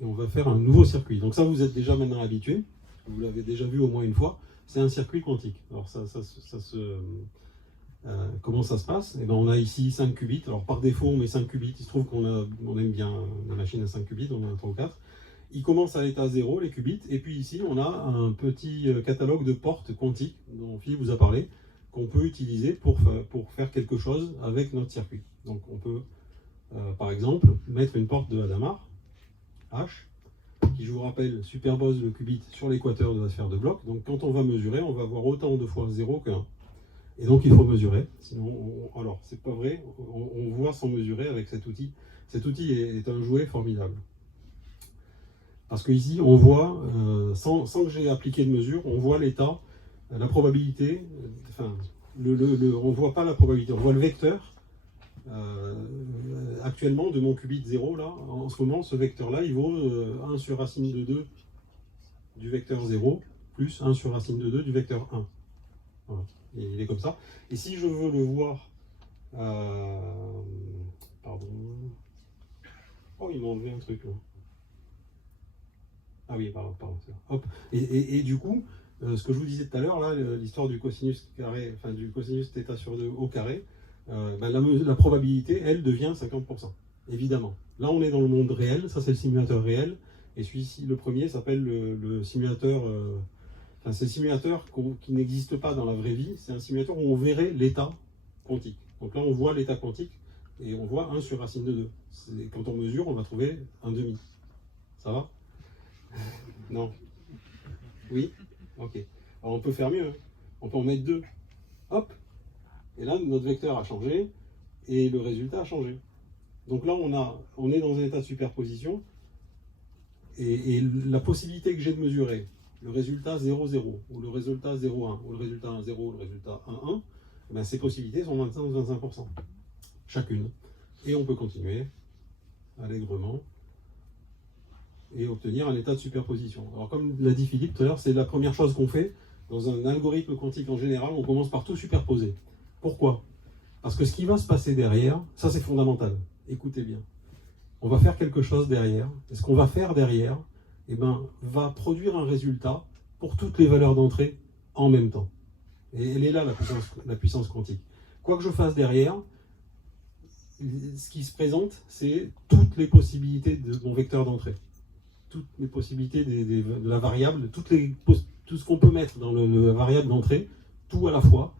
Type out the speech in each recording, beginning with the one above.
et on va faire un nouveau circuit. Donc ça, vous êtes déjà maintenant habitué, vous l'avez déjà vu au moins une fois, c'est un circuit quantique. Alors comment ça se passe? Eh ben, on a ici 5 qubits. Alors par défaut, on met 5 qubits. Il se trouve on aime bien la machine à 5 qubits, on en a 3 ou 4. Ils commencent à l'état 0, les qubits, et puis ici, on a un petit catalogue de portes quantiques, dont Philippe vous a parlé, qu'on peut utiliser pour faire quelque chose avec notre circuit. Donc on peut, par exemple, mettre une porte de Hadamard, H, qui, je vous rappelle, superpose le qubit sur l'équateur de la sphère de bloc. Donc quand on va mesurer, on va avoir autant de fois 0 que 1. Et donc il faut mesurer, sinon, alors c'est pas vrai, on voit sans mesurer avec cet outil. Cet outil est un jouet formidable. Parce qu'ici, on voit, sans que j'ai appliqué de mesure, on voit l'état, la probabilité, enfin, on ne voit pas la probabilité, on voit le vecteur. Actuellement, de mon qubit 0, là, en ce moment, ce vecteur-là, il vaut 1 sur racine de 2 du vecteur 0, plus 1 sur racine de 2 du vecteur 1. Voilà. Et il est comme ça. Et si je veux le voir... pardon... Oh, il m'a enlevé un truc, là. Ah oui, pardon. Hop. Et du coup, ce que je vous disais tout à l'heure, là, l'histoire du cosinus carré, enfin du cosinus θ sur 2 au carré, la probabilité, elle, devient 50%. Évidemment. Là, on est dans le monde réel, ça c'est le simulateur réel, et celui-ci, le premier, s'appelle le simulateur... Enfin, c'est un simulateur qui n'existe pas dans la vraie vie, c'est un simulateur où on verrait l'état quantique. Donc là, on voit l'état quantique, et on voit 1 sur racine de 2. Quand on mesure, on va trouver un demi. Ça va? Non. Oui? Ok. Alors on peut faire mieux. On peut en mettre 2. Hop. Et là, notre vecteur a changé et le résultat a changé. Donc là, on est dans un état de superposition et la possibilité que j'ai de mesurer le résultat 0, 0, ou le résultat 0, 1, ou le résultat 1, 0, ou le résultat 1, 1, eh bien, ces possibilités sont 25-25%. Chacune. Et on peut continuer allègrement et obtenir un état de superposition. Alors comme l'a dit Philippe tout à l'heure, c'est la première chose qu'on fait. Dans un algorithme quantique en général, on commence par tout superposer. Pourquoi? Parce que ce qui va se passer derrière, ça c'est fondamental. Écoutez bien. On va faire quelque chose derrière. Et ce qu'on va faire derrière, eh ben, va produire un résultat pour toutes les valeurs d'entrée en même temps. Et elle est là, la puissance quantique. Quoi que je fasse derrière, ce qui se présente, c'est toutes les possibilités de mon vecteur d'entrée. Toutes les possibilités de la variable, tout ce qu'on peut mettre dans la variable d'entrée, tout à la fois,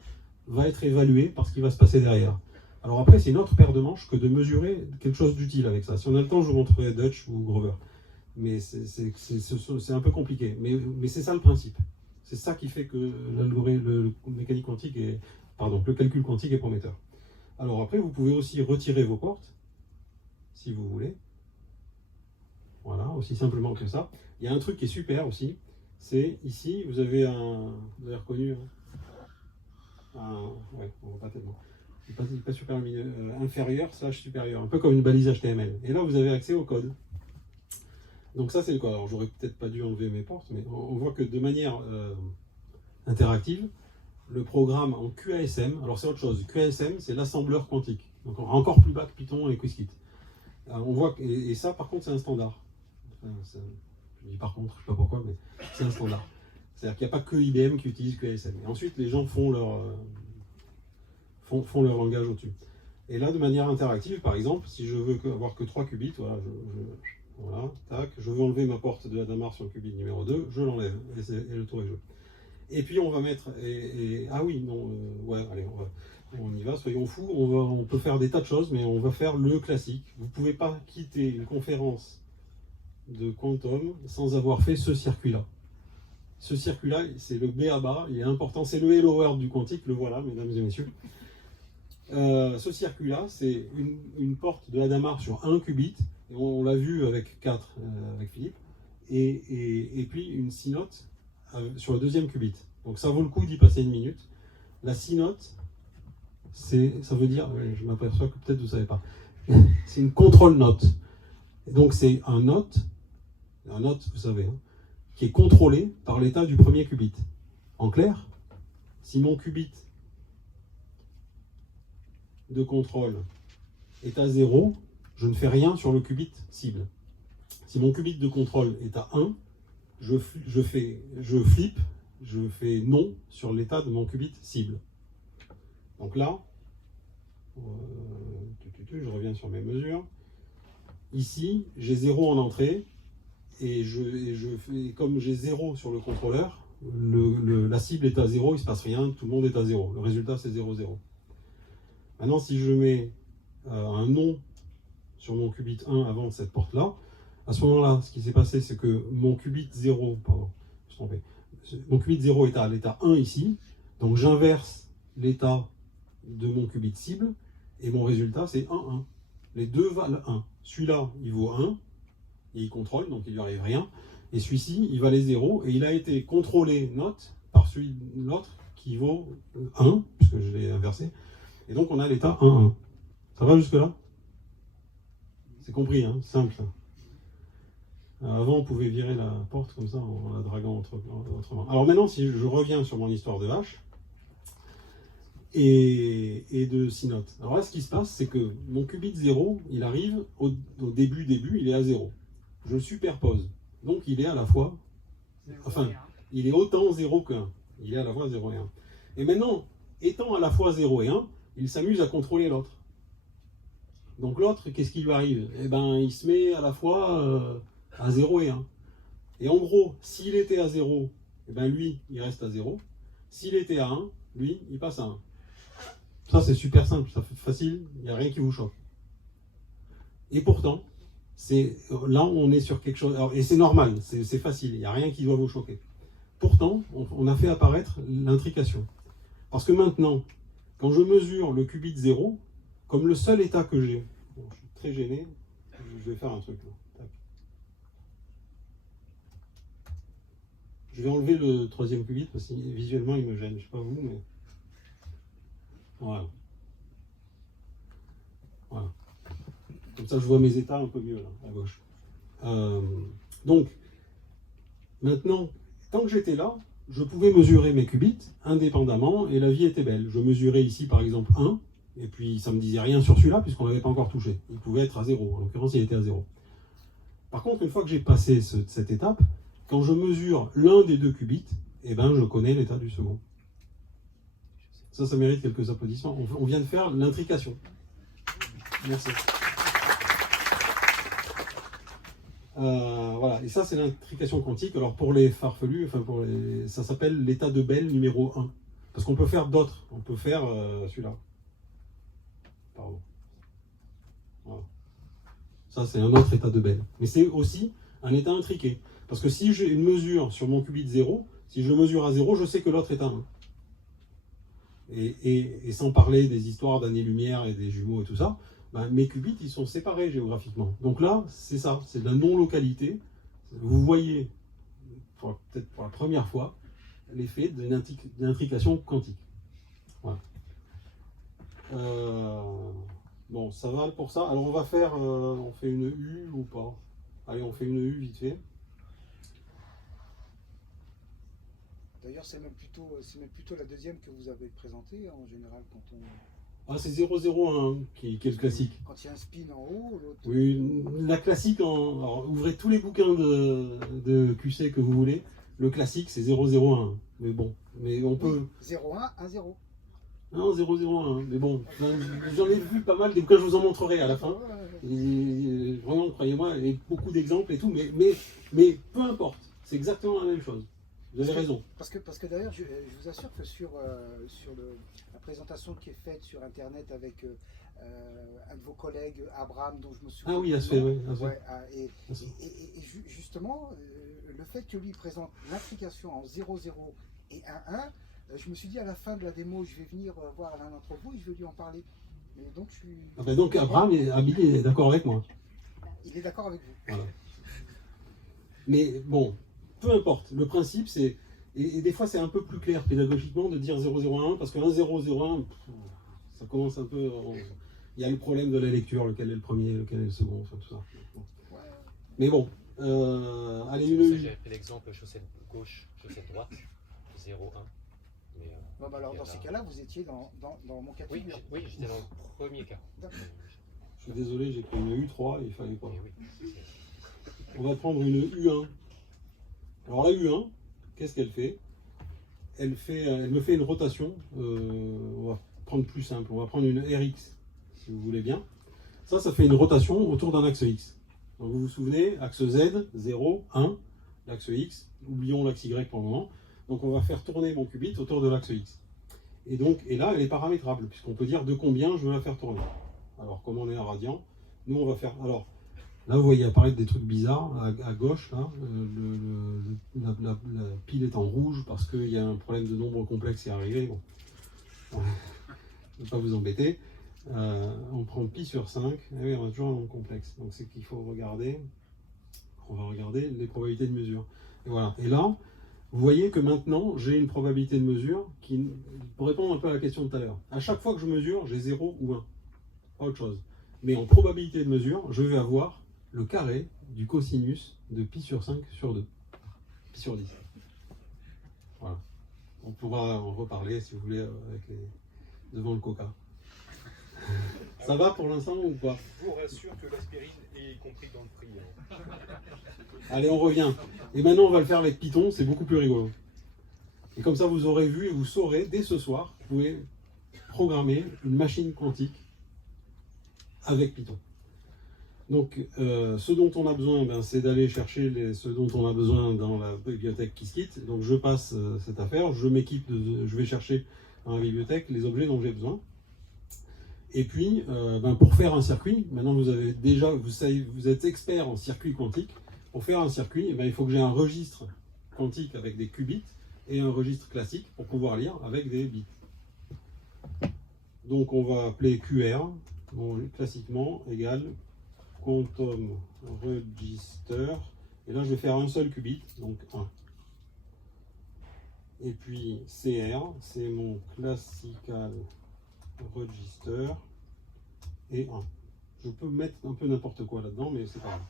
va être évalué par ce qui va se passer derrière. Alors après, c'est une autre paire de manches que de mesurer quelque chose d'utile avec ça. Si on a le temps, je vous montrerai Dutch ou Grover. Mais c'est un peu compliqué. Mais c'est ça le principe. C'est ça qui fait que le mécanique quantique le calcul quantique est prometteur. Alors après, vous pouvez aussi retirer vos portes, si vous voulez. Voilà, aussi simplement que ça. Il y a un truc qui est super aussi, c'est ici, vous avez reconnu, ouais, on voit pas tellement. Pas super lumineux, inférieur / supérieur, un peu comme une balise HTML. Et là, vous avez accès au code. Donc ça, c'est le code. Alors, j'aurais peut-être pas dû enlever mes portes, mais on voit que de manière interactive, le programme en QASM, alors c'est autre chose. QASM, c'est l'assembleur quantique. Donc encore plus bas que Python et Qiskit. On voit et ça, par contre, c'est un standard. Enfin, je dis par contre, je ne sais pas pourquoi, mais c'est un standard. C'est-à-dire qu'il n'y a pas que IBM qui utilise QASM. Et ensuite, les gens font leur langage au-dessus. Et là, de manière interactive, par exemple, si je veux avoir que 3 qubits, voilà, tac, je veux enlever ma porte de Hadamard sur le qubit numéro 2, je l'enlève, et le tour est joué. Et puis on va mettre, ah oui, non, ouais, allez, on y va, soyons fous, on peut faire des tas de choses, mais on va faire le classique. Vous ne pouvez pas quitter une conférence de quantum sans avoir fait ce circuit-là. Ce circuit-là, c'est le B à bas, il est important, c'est le Hello World du quantique, le voilà, mesdames et messieurs. Ce circuit-là, c'est une porte de Hadamard sur 1 qubit, et on l'a vu avec 4, avec Philippe, et puis une synote sur le deuxième qubit. Donc ça vaut le coup d'y passer une minute. La synote, ça veut dire, je m'aperçois que peut-être vous ne savez pas, c'est une contrôle note. Et donc c'est un note, vous savez, hein, qui est contrôlé par l'état du premier qubit. En clair, si mon qubit de contrôle est à 0, je ne fais rien sur le qubit cible. si mon qubit de contrôle est à 1, je flippe, je fais non sur l'état de mon qubit cible. Donc là, je reviens sur mes mesures. Ici, j'ai 0 en entrée, et comme j'ai 0 sur le contrôleur, la cible est à 0, il ne se passe rien, tout le monde est à 0. Le résultat, c'est 0, 0. Maintenant, si je mets un non sur mon qubit 1 avant cette porte-là, à ce moment-là, ce qui s'est passé, c'est que mon qubit 0, pardon, je me suis trompé, mon qubit 0 est à l'état 1 ici, donc j'inverse l'état de mon qubit cible, et mon résultat, c'est 1, 1. Les deux valent 1. Celui-là, il vaut 1, et il contrôle, donc il ne lui arrive rien. Et celui-ci, il valait 0, et il a été contrôlé note par celui de l'autre qui vaut 1, puisque je l'ai inversé. Et donc on a l'état 1, 1. Ça va jusque-là? C'est compris, hein, simple. Avant, on pouvait virer la porte comme ça, en la draguant autrement. Alors maintenant, si je reviens sur mon histoire de H, et de C0. Alors là, ce qui se passe, c'est que mon qubit 0, il arrive au début, il est à 0. Je le superpose. Donc il est à la fois, enfin, il est autant 0 que 1. Il est à la fois 0 et 1. Et maintenant, étant à la fois 0 et 1, il s'amuse à contrôler l'autre. Donc l'autre, qu'est-ce qui lui arrive? Eh ben, il se met à la fois à 0 et 1. Et en gros, s'il était à 0, eh ben lui, il reste à 0. S'il était à 1, lui, il passe à 1. Ça, c'est super simple, ça fait facile, il n'y a rien qui vous choque. Et pourtant, là, on est sur quelque chose... Alors, et c'est normal, c'est facile, il n'y a rien qui doit vous choquer. Pourtant, on a fait apparaître l'intrication. Parce que maintenant, quand je mesure le qubit 0, comme le seul état que j'ai, bon, je suis très gêné, je vais faire un truc là. Tac. Je vais enlever le troisième qubit parce que visuellement il me gêne, je ne sais pas vous, mais... Voilà. Voilà. Comme ça je vois mes états un peu mieux là, à gauche. Donc, maintenant, tant que j'étais là, je pouvais mesurer mes qubits indépendamment et la vie était belle. Je mesurais ici par exemple 1, et puis ça ne me disait rien sur celui-là puisqu'on ne l'avait pas encore touché. Il pouvait être à 0, en l'occurrence il était à 0. Par contre, une fois que j'ai passé cette étape, quand je mesure l'un des deux qubits, eh ben, je connais l'état du second. Ça mérite quelques applaudissements. On vient de faire l'intrication. Merci. Voilà, et ça c'est l'intrication quantique. Alors pour les farfelus, enfin ça s'appelle l'état de Bell numéro 1. Parce qu'on peut faire d'autres. On peut faire celui-là. Pardon. Voilà. Ça c'est un autre état de Bell. Mais c'est aussi un état intriqué. Parce que si j'ai une mesure sur mon qubit 0, si je mesure à 0, je sais que l'autre est à 1. Et sans parler des histoires d'années-lumière et des jumeaux et tout ça, ben, mes qubits, ils sont séparés géographiquement. Donc là, c'est ça, c'est de la non-localité. Vous voyez, peut-être pour la première fois, l'effet d'une intrication quantique. Voilà. Bon, ça va pour ça. Alors on va faire, on fait une U ou pas? Allez, on fait une U vite fait. D'ailleurs, c'est même plutôt la deuxième que vous avez présentée en général quand on... Ah, c'est 001 qui est le classique. Quand il y a un spin en haut, l'autre... Oui, la classique, alors, ouvrez tous les bouquins de QC que vous voulez. Le classique, c'est 001. Mais bon, mais on peut... 01, 1, 0. Non, 001. Mais bon, j'en ai vu pas mal, des bouquins, je vous en montrerai à la fin. Et, vraiment, croyez-moi, il y a beaucoup d'exemples et tout, mais peu importe. C'est exactement la même chose. Vous avez raison. Parce que d'ailleurs, je vous assure que sur la présentation qui est faite sur Internet avec un de vos collègues, Abraham, dont je me souviens... Ah oui, Asfé, oui. Et justement, le fait que lui présente l'intrication en 0,0 et 1,1, je me suis dit à la fin de la démo, je vais venir voir l'un d'entre vous et je vais lui en parler. Et donc, donc Abraham est d'accord avec moi. Il est d'accord avec vous. Voilà. Mais bon... Peu importe, le principe c'est, et des fois c'est un peu plus clair pédagogiquement de dire 001, parce que 1001, ça commence un peu, il y a le problème de la lecture, lequel est le premier, lequel est le second, enfin tout ça. Bon. Mais bon, allez, j'ai pris l'exemple chaussette gauche, chaussette droite, 0,1. Bon, bah alors dans ces cas-là, vous étiez dans mon cas de figure. Oui, j'étais dans le premier cas. Je suis désolé, j'ai pris une U3, il fallait pas. Oui. on va prendre une U1. Alors la U1, qu'est-ce qu'elle fait? Elle me fait une rotation, on va prendre plus simple, on va prendre une RX, si vous voulez bien. Ça fait une rotation autour d'un axe X. Donc vous vous souvenez, axe Z, 0, 1, l'axe X, oublions l'axe Y pour le moment. Donc on va faire tourner mon qubit autour de l'axe X. Et là, elle est paramétrable, puisqu'on peut dire de combien je veux la faire tourner. Alors, comme on est en radian, nous on va faire... Alors, là vous voyez apparaître des trucs bizarres, à gauche, là, la pile est en rouge, parce qu'il y a un problème de nombre complexe qui est arrivé. Bon. Je ne vais pas vous embêter. On prend pi sur 5, et oui, on a toujours un nombre complexe. Donc c'est qu'il faut regarder, on va regarder les probabilités de mesure. Et voilà. Et là, vous voyez que maintenant, j'ai une probabilité de mesure qui, pour répondre un peu à la question de tout à l'heure, à chaque fois que je mesure, j'ai 0 ou 1, pas autre chose. Mais en probabilité de mesure, je vais avoir le carré du cosinus de pi sur 5 sur 2, pi sur 10. Voilà. On pourra en reparler si vous voulez devant le coca. Ça va pour l'instant ou pas? Je vous rassure que l'aspirine est compris dans le prix. Allez, on revient. Et maintenant, on va le faire avec Python, c'est beaucoup plus rigolo. Et comme ça, vous aurez vu et vous saurez, dès ce soir, vous pouvez programmer une machine quantique avec Python. Donc, ce dont on a besoin, c'est d'aller chercher ce dont on a besoin dans la bibliothèque Qiskit. Donc, je passe cette affaire, je vais chercher dans la bibliothèque les objets dont j'ai besoin. Et puis, pour faire un circuit, maintenant vous êtes expert en circuit quantique. Pour faire un circuit, il faut que j'ai un registre quantique avec des qubits et un registre classique pour pouvoir lire avec des bits. Donc on va appeler QR, classiquement, égale quantum register. Et là, je vais faire un seul qubit, donc 1. Et puis CR, c'est mon classical register et 1. Je peux mettre un peu n'importe quoi là-dedans, mais c'est pas grave.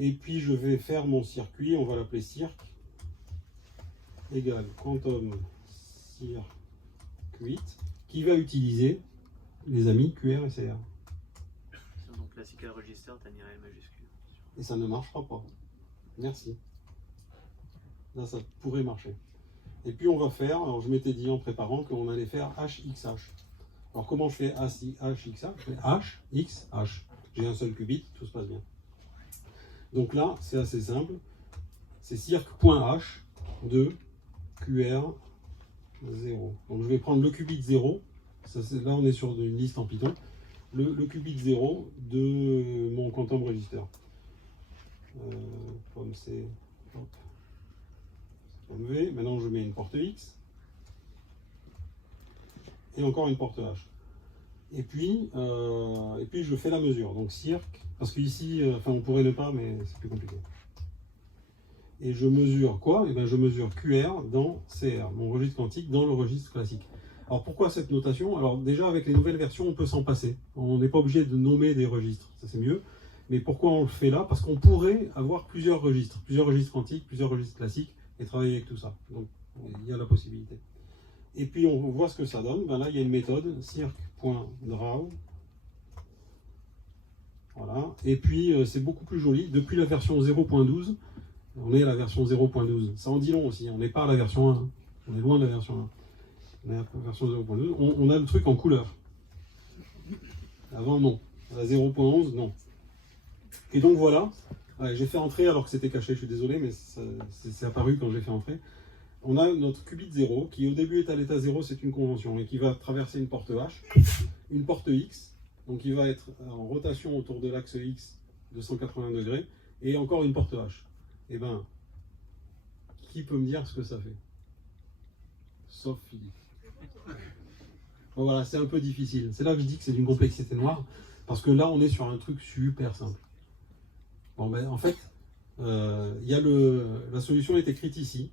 Et puis je vais faire mon circuit, on va l'appeler cirque, égale quantum circuit, qui va utiliser, les amis, QR et CR. Donc classical register, t'as mis L majuscule. Et ça ne marchera pas. Merci. Là, ça pourrait marcher. Et puis on va faire, alors je m'étais dit en préparant qu'on allait faire HXH. Alors comment je fais HXH? Je fais H, X, H. J'ai un seul qubit, tout se passe bien. Donc là, c'est assez simple. C'est cirque.h de QR 0. Donc je vais prendre le qubit 0. Là, on est sur une liste en Python. Le qubit 0 de mon quantum register. Comme c'est... V. Maintenant, je mets une porte X. Et encore une porte H. Et puis je fais la mesure. Donc cirque, parce qu'ici, on pourrait ne pas, mais c'est plus compliqué. Et je mesure quoi? Et bien, je mesure QR dans CR, mon registre quantique dans le registre classique. Alors pourquoi cette notation? Alors déjà, avec les nouvelles versions, on peut s'en passer. On n'est pas obligé de nommer des registres, ça c'est mieux. Mais pourquoi on le fait là? Parce qu'on pourrait avoir plusieurs registres quantiques, plusieurs registres classiques, et travailler avec tout ça. Donc il y a la possibilité. Et puis on voit ce que ça donne. Là, il y a une méthode, cirque.draw. Voilà. Et puis c'est beaucoup plus joli. Depuis la version 0.12, on est à la version 0.12. Ça en dit long aussi. On n'est pas à la version 1. On est loin de la version 1. On est à la version 0.12. On a le truc en couleur. Avant, non. À la 0.11, non. Et donc voilà. Ouais, j'ai fait entrer alors que c'était caché. Je suis désolé, mais c'est apparu quand j'ai fait entrer. On a notre qubit 0 qui au début est à l'état 0, c'est une convention, et qui va traverser une porte H, une porte X, donc il va être en rotation autour de l'axe X de 180 degrés, et encore une porte H. Eh bien, qui peut me dire ce que ça fait? Sauf Philippe. Bon, voilà, c'est un peu difficile. C'est là que je dis que c'est d'une complexité noire, parce que là on est sur un truc super simple. Bon, en fait, la solution est écrite ici.